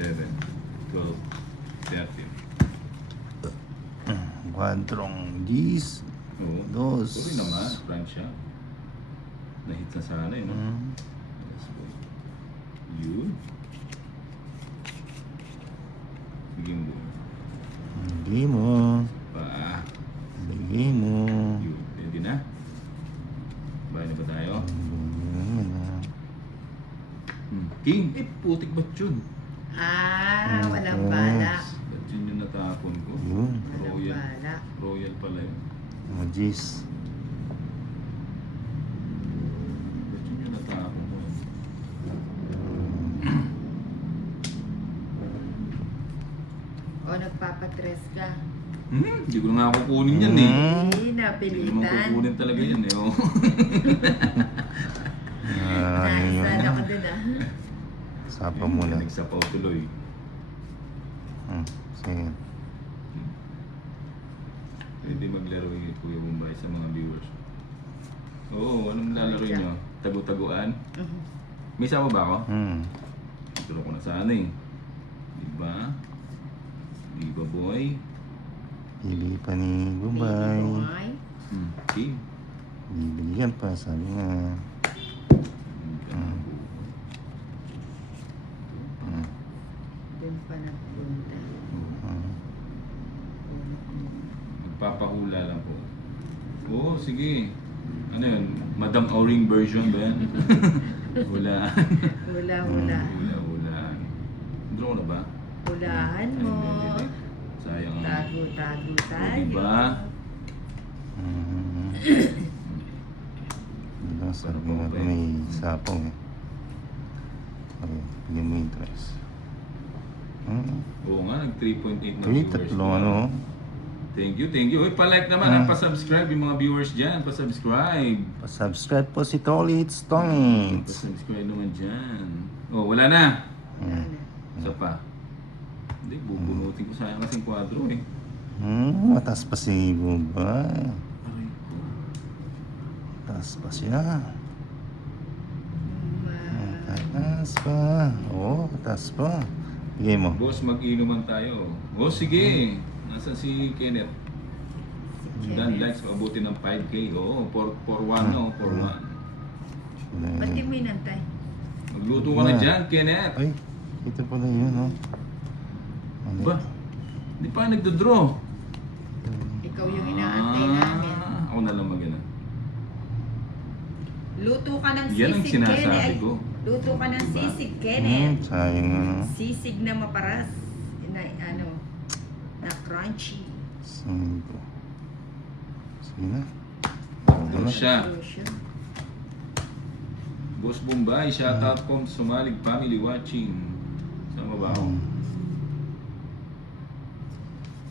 11, 12, 13. Quadrong Gs. Oo. Dos. Tuloy naman, Francia. Nahit na sana eh, no? Yes, boy. Yun. Sige mo. Bigay mo. Pa. Bigay mo. Yun. Pwede na? Bahay na ba tayo? King, putik ba't yun? Walang bala. Ba't yun yung natapon ko? Yun. Walang Royal. bala. Royal pala yun. Mga Gs. Ba't yun yung natapon ko? O, nagpapatres ka. Hindi ko na nga kukunin yan eh. Hindi Eh, naman napilitan. kukunin talaga yan eh. Oh. Ano yun? Nasaan ako dun Sapa muna. Nagsapaw tuloy. Sige. Pwede maglaro yung Kuya Bombay sa mga viewers. Oo, anong lalaro nyo? Tagu-taguan? May sama ba ako? Turo ko na sana eh. Diba? Diba boy? Bibili pa ni Baby Bombay. boy. King. Bibili yan pa, sabi nga. Dun pa nagpunta. Magpapahula lang po. Oo, sige. Ano yun? Madam Auring version ba yan? Hulaan. Hula-hula. Hulaan. Draw na ba? Hulahan Ay, mo. hindi. Sayang ang... Tago-tago O, tayo. diba? Diba, sarap nga ito may sapong eh. Okay, bigyan mo yung tres. Oo nga, nag 3.8 na Uy, viewers. tatlo na. ano. Thank you, thank you. Uy, pa-like naman at pa-subscribe yung mga viewers dyan. Pa-subscribe. Pa-subscribe po si Tolits Tolits. Pa-subscribe naman dyan. Oh, wala na. Wala na. Isa pa. Hindi, bubunutin ko sayang kasing kwadro eh. Matas pa si Bombay. Aray ko. Matas pa siya. Matas pa. Oo, matas pa. Bigay mo. Boss, mag-inuman tayo. Oh, sige. Nasaan si Kenneth? Dan likes, pabuti ng 5K. Oo, 4-1 na. 4-1. Ba't di mo inantay? Magluto ka na dyan, Kenneth. Ay, ito pala yun, oh. Ano? Ba? Di pa nagdodraw. Ikaw yung inaantay namin. Ako na lang mag-ano. Luto ka ng Yan ang sisig, sinasabi Kenneth. Ay, ko. luto ka ng sisig, Kenneth. Sayang ano. Sisig na maparas. Na crunchy. Sando. Sige na. Ano siya? Crucial. Boss Bombay, shoutout from Sumalig family watching. Saan ba ako?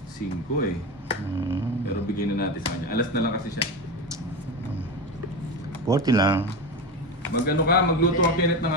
5 eh. Pero bigyan na natin sa kanya. Alas na lang kasi siya. 40 lang. Mag-ano ka, magluto ka Kenneth ng